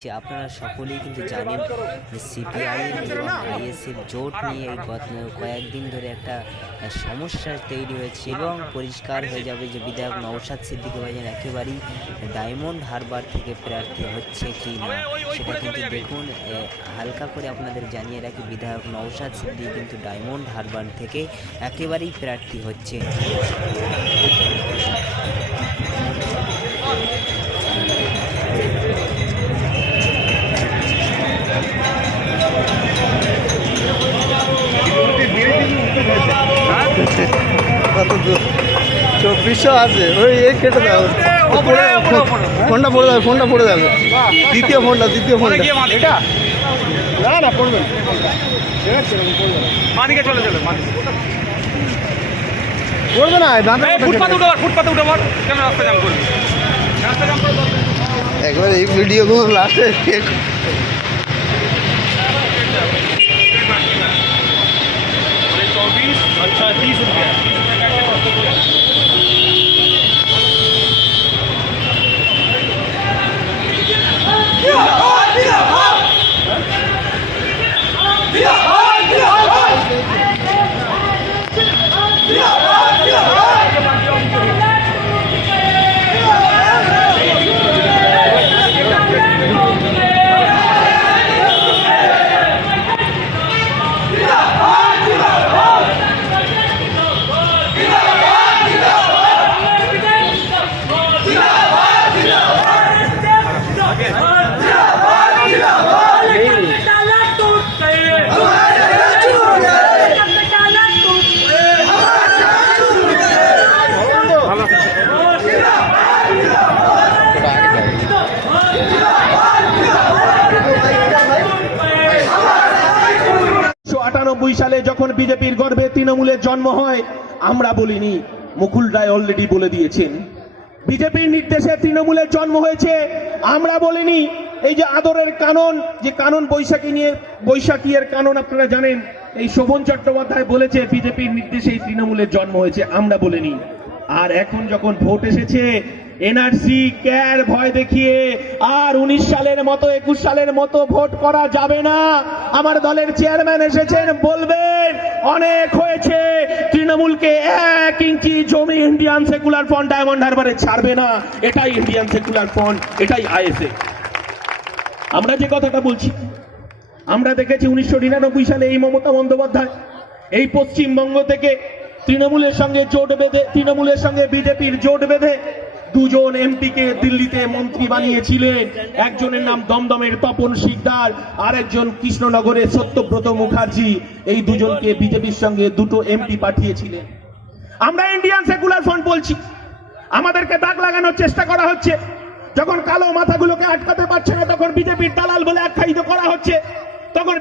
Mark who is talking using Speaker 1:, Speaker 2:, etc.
Speaker 1: আপনারা সকলেই কিন্তু জানেন যে সিপিআইএম এবং আইএসএফ জোট নিয়ে গত কয়েকদিন ধরে একটা সমস্যা তৈরি হয়েছে এবং পরিষ্কার হয়ে যাবে যে বিধায়ক নওশাদ সিদ্দিকী ভাইজান একেবারেই ডায়মন্ড হারবার থেকে প্রার্থী হচ্ছে কি না। সেটা কিন্তু দেখুন হালকা করে আপনাদের জানিয়ে রাখি, বিধায়ক নওশাদ সিদ্দিকী কিন্তু ডায়মন্ড হারবার থেকে একেবারেই প্রার্থী হচ্ছে।
Speaker 2: কত দূর চব্বিশশো আছে। ওই এই কেটে দাও। ও পড়ে যাবে, ফোনটা পড়ে যাবে ফোনটা পড়ে যাবে। দ্বিতীয় ফোনটা দ্বিতীয় ফোনটা।
Speaker 3: এটা?
Speaker 2: না না পড়বে না।
Speaker 3: মাদিকে চলে চলে
Speaker 2: পড়বে না দাঁতে
Speaker 3: এই ফুটপাতে উঠে পড়, ফুটপাতে কেন রাস্তা জ্যাম করবি? রাস্তা জ্যাম করে
Speaker 2: একবার এই ভিডিওগুলো লাস্টে
Speaker 4: আটানব্বই সালে যখন বিজেপির গর্ভে তৃণমূলের জন্ম হয়, আমরা বলিনি, মুকুল রায় অলরেডি বলে দিয়েছেন। বিজেপির নির্দেশে তৃণমূলের জন্ম হয়েছে, আমরা বলিনি, এই যে আদরের কানন, যে কানন বৈশাখী নিয়ে, বৈশাখী এর কানন আপনারা জানেন, এই শোভন চট্টোপাধ্যায় বলেছে, বিজেপির নির্দেশে এই তৃণমূলের জন্ম হয়েছে, আমরা বলিনি। আর এখন যখন ভোট এসেছে এনআরসি ক্যার ভয় দেখিয়ে আর উনিশ সালের মতো, একুশ সালের মতো ভোট করা যাবে না। আমার দলের চেয়ারম্যান এসেছেন, বলবেন, অনেক হয়েছে। তৃণমূলকে এক ইঞ্চি জমি ইন্ডিয়ান সেকুলার ফ্রন্ট ডায়মন্ড হারবারে ছাড়বে না। এটাই ইন্ডিয়ান সেকুলার ফ্রন্ট এটাই আইএসএ। আমরা যে কথাটা বলছি, আমরা দেখেছি উনিশশো নিরানব্বই সালে এই মমতা বন্দ্যোপাধ্যায়, এই পশ্চিমবঙ্গ থেকে তৃণমূলের সঙ্গে জোট বেঁধে, তৃণমূলের সঙ্গে বিজেপির জোট বেঁধে দুজন এমপিকে দিল্লিতে মন্ত্রী বানিয়েছিলেন। একজনের নাম দমদমের তপন শিকদার আর একজন কৃষ্ণনগরের সত্যব্রত মুখার্জি। এই দুজনকে বিজেপির সঙ্গে দুটো এমপি পাঠিয়েছিলেন। আমরা ইন্ডিয়ান সেকুলার ফ্রন্ট বলছি, আমাদেরকে দাগ লাগানোর চেষ্টা করা হচ্ছে। যখন কালো মাথাগুলোকে আটকাতে পারছে না, তখন বিজেপির দালাল বলে আখ্যায়িত করা হচ্ছে। তখন